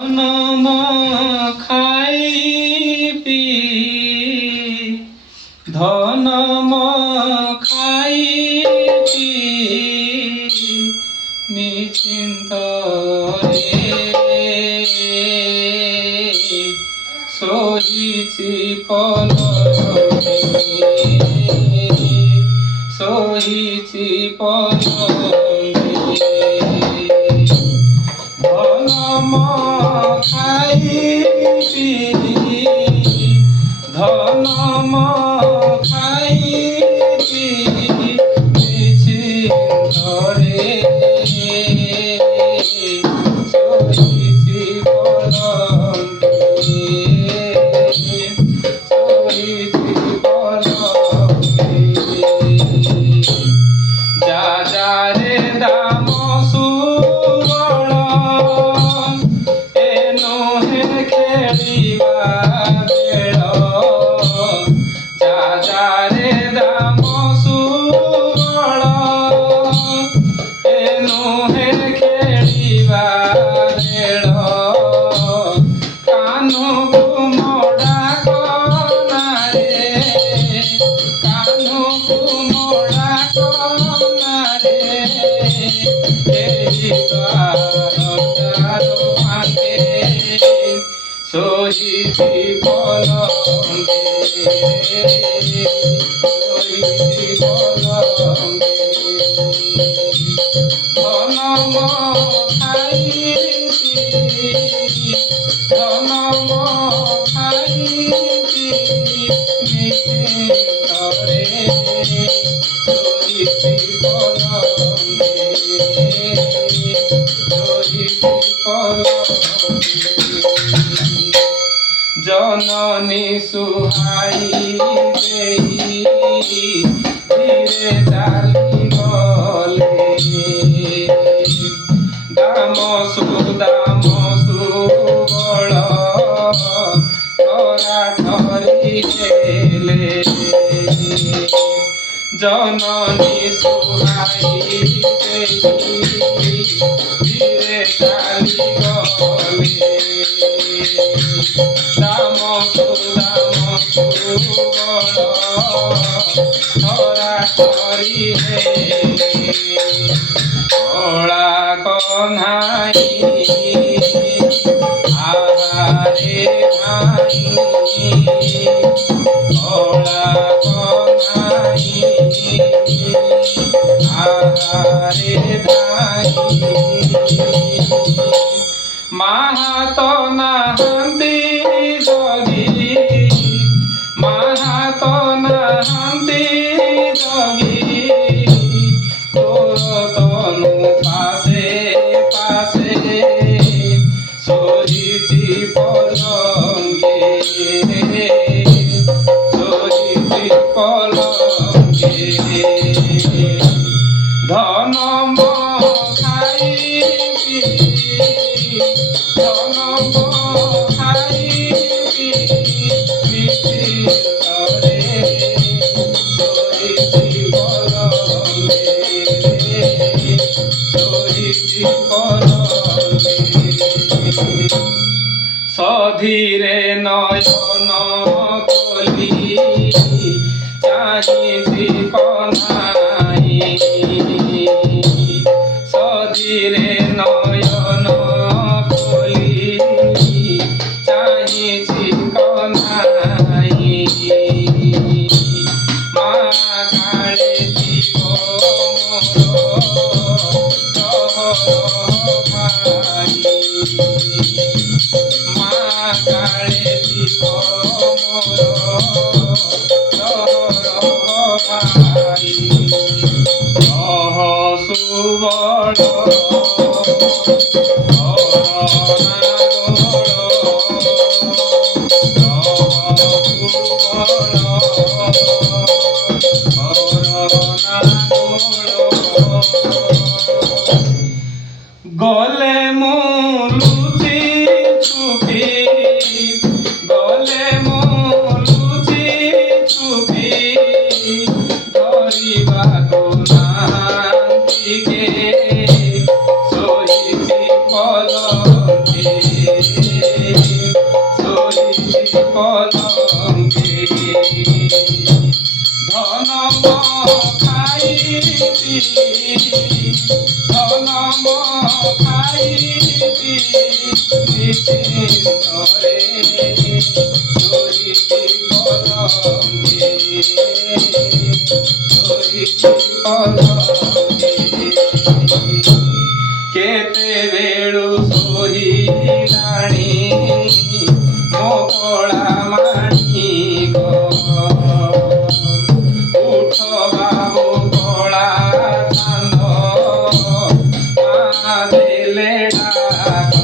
নম খাই পি ধনম খাই পি নিশ্চিন্ত সহিছি পলকে সহিছি পলকে ধনম খাই পি ধনম খাই পি নিশ্চিন্তরে সহিছি পলকে সহিছি পলকে যা যারে দাম সুবল এনো হে খেলিবা বেଳ যা যারে দাম সুবল এনো হে খেলিবা বেଳ কানুକୁ ମୋଡ଼ା କନାରେ କାনুକୁ ମୋଡ଼ା କନାରେ ଏହି ଦ୍ୱାର ଭାଙ୍ଗେ ସହିଛି ପଲକେ ସହିଛି ପଲକେ ଧନମ ଖାଇ ପି ଧନମ ଖାଇ ପି ନିଶ୍ଚିନ୍ତରେ ସହିଛି ପଲକେ ସହିଛି ପଲକେ জননী সুহাই দেই ধীরে চালি গলে দাম সুবল ধরা ধরি হেলে জননী সুহাই দেই ধীরে চালি গলে দাম সুবল ধরা ধরি হেলে কলা কন্হাই আহারে ভাই কলা কন্হাই আহারে ভাই মাহাত নাহান্তি জগি মাহাত নাহান্তি জগি তোর তনু পাশে পাশে সহিছি পলকে সহিছি পলকে ধনম খাই পি ধনম খাই পি নিশ্চিন্তরে সহিছি পলকে সহিছি পলকে সধীরে নয়ন কলি চাহিছি পনাই সধীরে নয়ন কলি চাহিছি কনাই মা কালে জীব ভাই মা কালে জীব ভাই রহ সুবল গলে মু লুচি ছুপি চিন্তরে ধরিছি কলঙ্কে ধরিছি কলঙ্কে কেতে বেড়ু সোহিলাଣି ମୋ କଳା ମାଣିକ ଉଠ ବାବୁ କଳା ଚାନ୍ଦ ମା ଦେଲେ ଡାକ